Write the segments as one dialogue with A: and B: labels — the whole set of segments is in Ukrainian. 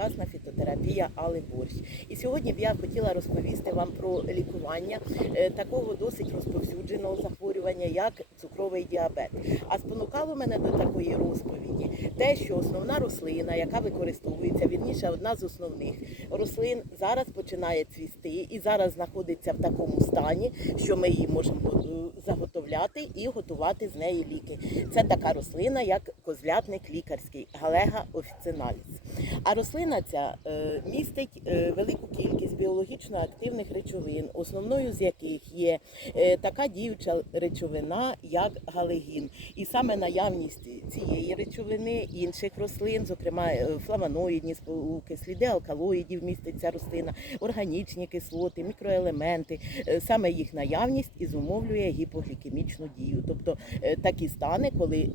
A: сучасна фітотерапія Али Борщ. І сьогодні б я хотіла розповісти вам про лікування е, такого досить розповсюдженого захворювання, як цукровий діабет. А спонукало мене до такої розповіді те, що основна рослина, яка використовується, вірніше, одна з основних рослин, зараз починає цвісти і зараз знаходиться в такому стані, що ми її можемо е, заготовляти і готувати з неї ліки. Це така рослина, як козлятник лікарський галега офіциналіс. А рослина ця е, містить е, велику кількість біологічно активних речовин, основною з яких є е, така діюча речовина, як галегін. І саме наявність цієї речовини інших рослин, зокрема флавоноїдні сполуки, сліди алкалоїдів містить ця рослина, органічні кислоти, мікроелементи, саме їх наявність і зумовлює гіпоглікемічну дію. Тобто такі стани, коли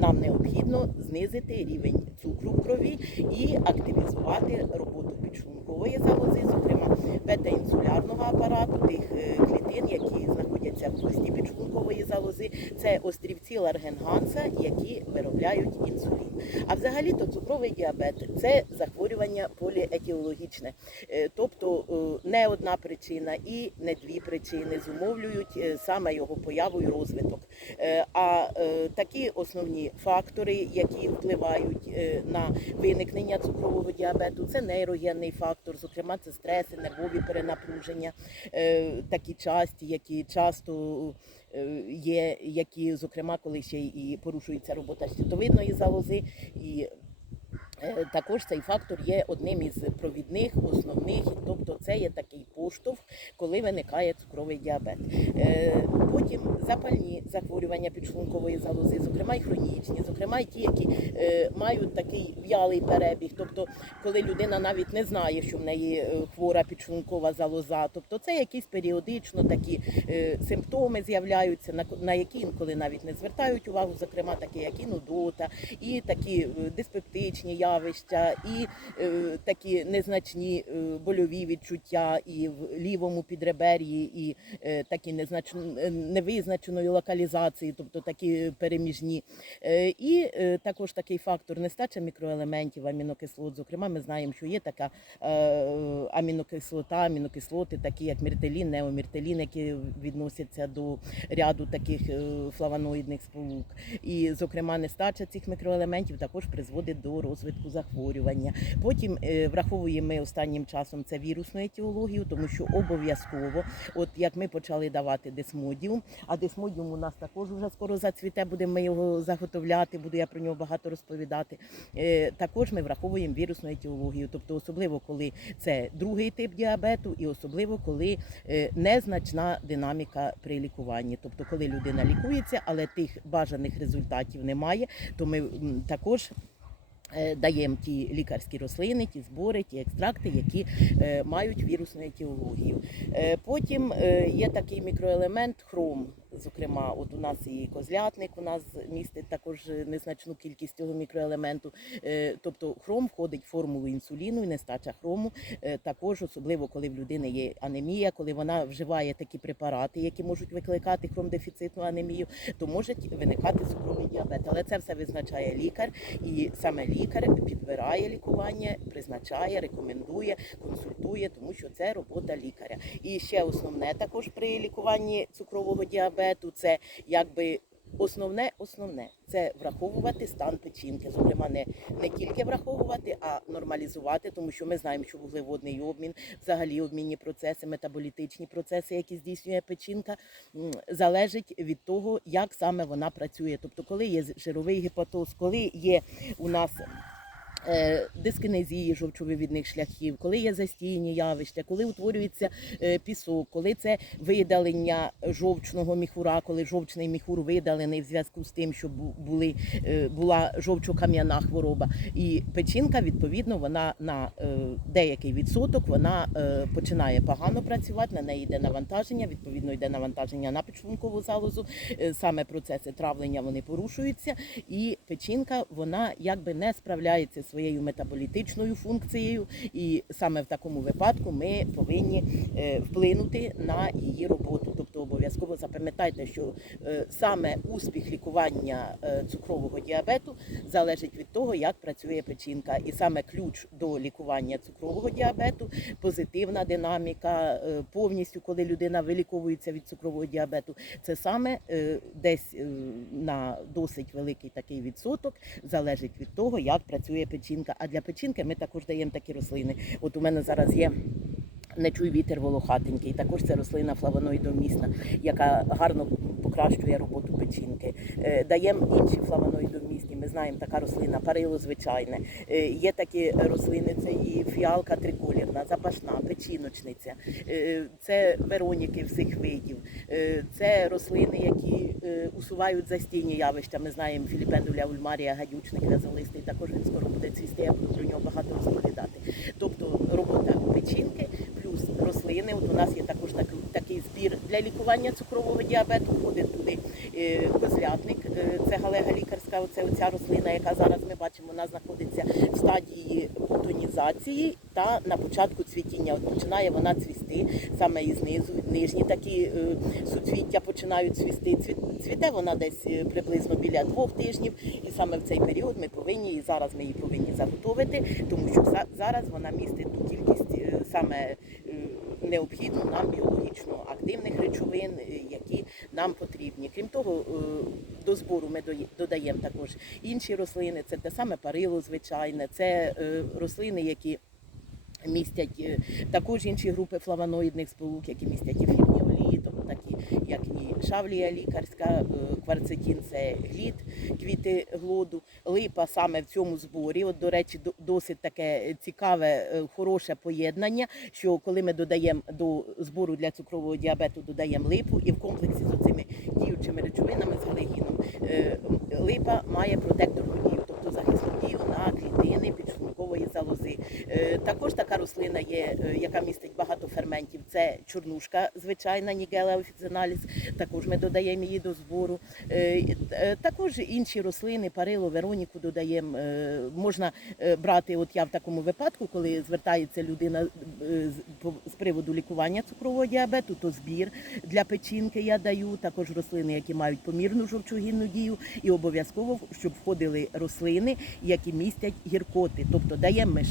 A: нам необхідно знизити рівень цукру в крові і активізувати роботу підшлункової залози, зокрема бета-інсулярного апарату, тих е, клітин, які знаходяться в хвості підшлункової залози. Це острівці Ларгенганса, які виробляють інсулін. А взагалі то цукровий діабет це захворювання поліетіологічне, Е, тобто е, не одна причина і не дві причини зумовлюють саме його появу і розвиток. А такі основні фактори, які впливають на виникнення цукрового діабету, це нейрогенний фактор, зокрема це стреси, нервові перенапруження, е, такі часті, які часто е, є, які, зокрема, коли ще і порушується робота щитовидної залози. І Е, Також цей фактор є одним із провідних, основних, це є такий поштовх, коли виникає цукровий діабет. Е, Потім запальні захворювання підшлункової залози, зокрема й хронічні, зокрема й ті, які е, мають такий в'ялий перебіг, тобто коли людина навіть не знає, що в неї е, хвора підшлункова залоза, тобто це якісь періодично такі симптоми з'являються, на, які інколи навіть не звертають увагу, зокрема такі, як і нудота, і такі диспептичні явища, і такі незначні больові відчуття і в лівому підребер'ї, і е, такі незнач... е, невизначеної локалізації, тобто такі переміжні. Е, і також такий фактор нестача мікроелементів, амінокислот. Зокрема, ми знаємо, що є така амінокислота, амінокислоти, такі як міртелін, неоміртелін, які відносяться до ряду таких е, флавоноїдних сполук. І, зокрема, нестача цих мікроелементів також призводить до розвитку захворювання. Потім е, враховуємо ми останнім часом це вірусну етіологію, тому що обов'язково, от як ми почали давати десмодіум, а десмодіум у нас також вже скоро зацвіте, будемо його заготовляти, буду я про нього багато розповідати. Е, Також ми враховуємо вірусну етіологію, тобто особливо коли це другий тип діабету, і особливо коли е, незначна динаміка при лікуванні. Тобто, коли людина лікується, але тих бажаних результатів немає, то ми також. е, Даємо ті лікарські рослини, ті збори, ті екстракти, які е, мають вірусну етіологію. Потім є такий мікроелемент хром. Зокрема, от у нас і козлятник у нас містить також незначну кількість цього мікроелементу. Е, тобто хром входить в формулу інсуліну і нестача хрому. Е, також особливо, коли в людини є анемія, коли вона вживає такі препарати, які можуть викликати хромдефіцитну анемію, то може виникати цукровий діабет. Але це все визначає лікар, і саме лікар підбирає лікування, призначає, рекомендує, консультує, тому що це робота лікаря. І ще основне також при лікуванні цукрового діабету це якби. Основне, основне це враховувати стан печінки. Зокрема, не, не тільки враховувати, а нормалізувати, тому що ми знаємо, що вуглеводний обмін, взагалі обмінні процеси, метаболітичні процеси, які здійснює печінка, залежить від того, як саме вона працює. Тобто, коли є жировий гепатоз, коли є у нас е, дискінезії жовчовивідних шляхів, коли є застійні явища, коли утворюється е, пісок, коли це видалення жовчного міхура, коли жовчний міхур видалений в зв'язку з тим, що були, е, була жовчокам'яна хвороба. І печінка, відповідно, вона на деякий відсоток вона починає погано працювати, на неї йде навантаження, відповідно йде навантаження на підшлункову залозу, саме процеси травлення вони порушуються, і печінка вона якби не справляється зі своєю метаболітичною функцією, і саме в такому випадку ми повинні е, вплинути на її роботу, обов'язково запам'ятайте, що е, саме успіх лікування е, цукрового діабету залежить від того, як працює печінка, і саме ключ до лікування цукрового діабету, позитивна динаміка, е, повністю, коли людина виліковується від цукрового діабету, це саме десь на досить великий такий відсоток залежить від того, як працює печінка. А для печінки ми також даємо такі рослини. От у мене зараз є. Не чуй вітер волохатенький. Також це рослина флавоноїдомісна, яка гарно покращує роботу печінки. Е, Даємо інші флавоноїдомісні. Ми знаємо, така рослина, парило звичайне. Е, Є такі рослини, це і фіалка триколірна, запашна, печіночниця, Е, це вероніки всіх видів. Е, Це рослини, які усувають застійні явища. Ми знаємо Філіпендуля ульмарія, гадючник, вязолистий. Також він скоро буде цвісти. Я буду про нього багато розповідати. Тобто робота печінки плюс рослини. От у нас є також такий збір для лікування цукрового діабету. Входить туди козлятник, лікарська. Оце оця рослина, яка зараз ми бачимо, вона знаходиться в стадії бутонізації та на початку цвітіння. От починає вона цвісти саме і знизу. Нижні такі е, суцвіття починають цвісти. Цвіт- Цвіте вона десь е, приблизно біля двох тижнів, і саме в цей період ми повинні і зараз ми її повинні заготовити, тому що за- зараз вона містить ту кількість е, саме необхідну нам біологічно активних речовин, е, які нам потрібні. Крім того, е, до збору ми додаємо також інші рослини. Це те саме парило звичайне, це е, рослини, які містять також інші групи флавоноїдних сполук, які містять ефірні олії, тобто такі, як і шавлія лікарська, е, кварцетін це глід, квіти глоду, липа саме в цьому зборі. От, до речі, досить таке цікаве, е, хороше поєднання, що коли ми додаємо до збору для цукрового діабету, додаємо липу і в комплексі з цими діючими речовинами з галегіном. е, Липа має протекторну дію, тобто захисну дію на клітини. Е, Також така рослина є, е, яка містить багато ферментів. Це чорнушка, звичайна нігела офіціналіс. Також ми додаємо її до збору. Е, е, Також інші рослини, парило, вероніку додаємо. Е, Можна е, брати, от я в такому випадку, коли звертається людина е, з- приводу лікування цукрового діабету, то збір для печінки я даю. Також рослини, які мають помірну жовчогінну дію, і обов'язково щоб входили рослини, які містять гіркоти. Тобто даємо ми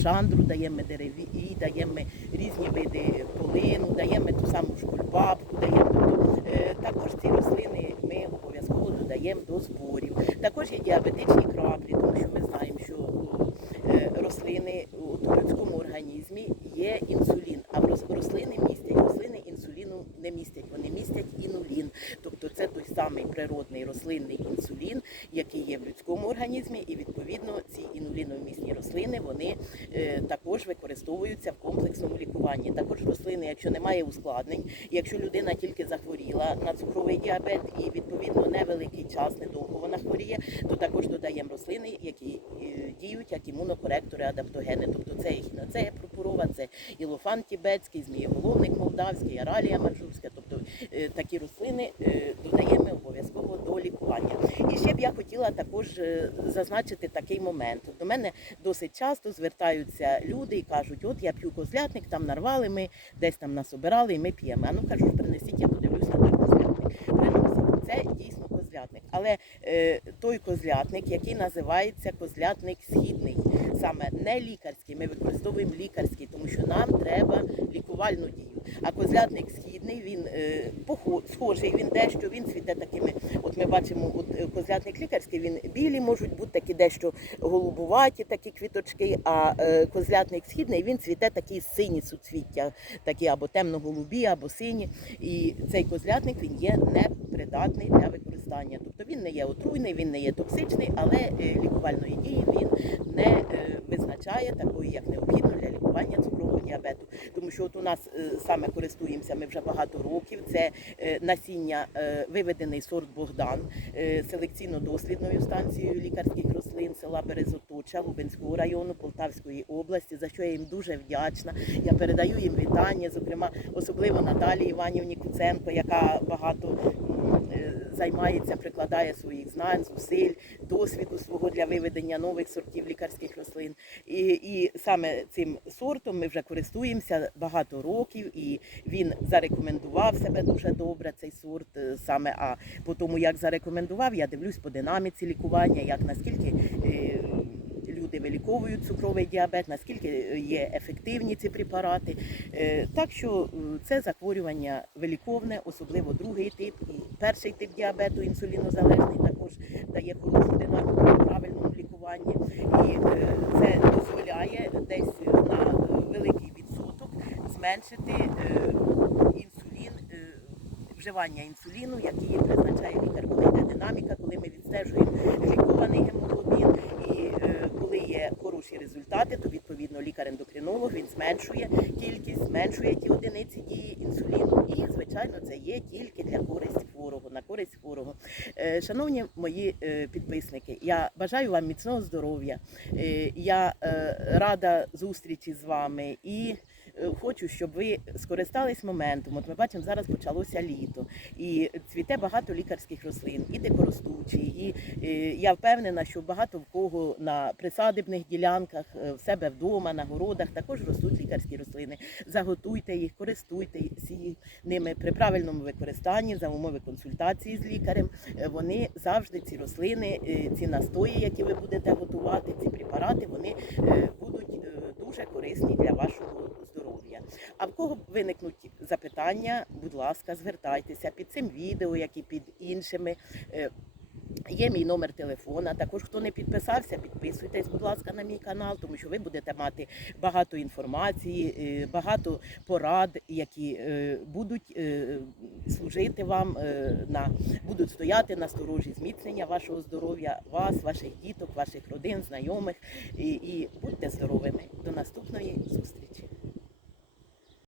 A: шандру, даємо дереві, даємо різні види полину, даємо ту саму ж кульбабку, даємо. Е, також ці рослини ми обов'язково додаємо до зборів. Також є діабетичні краплі, тому що ми знаємо, що е, рослини у людському організмі є інсулін, а рослини містять рослини інсуліну не містять, вони містять інулін. Тобто це той самий природний рослинний інсулін, який є в людському організмі, і відповідно ці інуліновмісні рослини вони використовуються в комплексному лікуванні. Також рослини, якщо немає ускладнень, якщо людина тільки захворіла на цукровий діабет і відповідно невеликий час, недовго вона хворіє, то також додаємо рослини, які е, діють як імунокоректори, адаптогени. Тобто це ехіноцея пропорова, це ілофан тібетський, змієголовник молдавський, аралія манжурська. Е, такі рослини е, додаємо обов'язково до лікування. І ще б я хотіла також е, зазначити такий момент. До мене досить часто звертаються люди і кажуть, от я п'ю козлятник, там нарвали ми, десь там насобирали, і ми п'ємо. А ну кажу, принесіть, я подивлюсь на козлятник. Приносять. Це дійсно козлятник. Але е, той козлятник, який називається козлятник східний, саме не лікарський, ми використовуємо лікарський, тому що нам треба лікувальну дію. А козлятник східний, він е, схожий, він дещо, він цвіте такими. От ми бачимо, от е, козлятник лікарський, він білі можуть бути такі дещо голубуваті такі квіточки, а е, козлятник східний він цвіте такі сині суцвіття, такі або темно-голубі, або сині. І цей козлятник він є непридатний для використання. Тобто він не є отруйний, він не є токсичний, але е, лікувальної дії він не визначає такої, як необхідно для лікування цукрового діабету. Тому що от у нас е, саме користуємося ми вже багато років. Це е, насіння е, виведений сорт Богдан селекційно-дослідною станцією лікарських рослин. села Березоточа Губинського району Полтавської області, за що я їм дуже вдячна. Я передаю їм вітання, зокрема, особливо Наталії Іванівні Куценко, яка багато займається, прикладає своїх знань, зусиль, досвіду свого для виведення нових сортів лікарських рослин. І, і саме цим сортом ми вже користуємося багато років, і він зарекомендував себе дуже добре. Цей сорт е, саме. А по тому, як зарекомендував, я дивлюсь по динаміці лікування, як наскільки. Виліковують цукровий діабет, наскільки є ефективні ці препарати. Е, Так що е, це захворювання виліковне, особливо другий тип і перший тип діабету, інсулінозалежний, також дає хорошу динаміку правильному лікуванні. І е, це дозволяє десь на великий відсоток зменшити інсулін. Вживання інсуліну, який призначає лікар, коли йде динаміка, коли ми відстежуємо лікований гемоглобін, хороші результати, то відповідно лікар-ендокринолог він зменшує кількість, зменшує ті одиниці дії інсуліну. І звичайно, це є тільки для користі хворого, на користь хворого. Е, Шановні мої е, підписники, я бажаю вам міцного здоров'я. Е, Я рада зустрічі з вами і. Е, Хочу, щоб ви скористались моментом. От ми бачимо, зараз почалося літо, і цвіте багато лікарських рослин, і дикоростучі. І е, я впевнена, що багато в кого на присадибних ділянках, е, в себе вдома, на городах також ростуть лікарські рослини. Заготуйте їх, користуйтесь ними при правильному використанні за умови консультації з лікарем. Вони завжди ці рослини, ці настої, які ви будете готувати, ці препарати, вони дуже корисні для вашого здоров'я. А в кого виникнуть запитання, будь ласка, звертайтеся під цим відео, як і під іншими. Є мій номер телефона. Також хто не підписався, підписуйтесь, будь ласка, на мій канал, тому що ви будете мати багато інформації, е, багато порад, які е, будуть е, служити вам на будуть стояти на сторожі зміцнення вашого здоров'я, вас, ваших діток, ваших родин, знайомих. І, і будьте здоровими. До наступної зустрічі.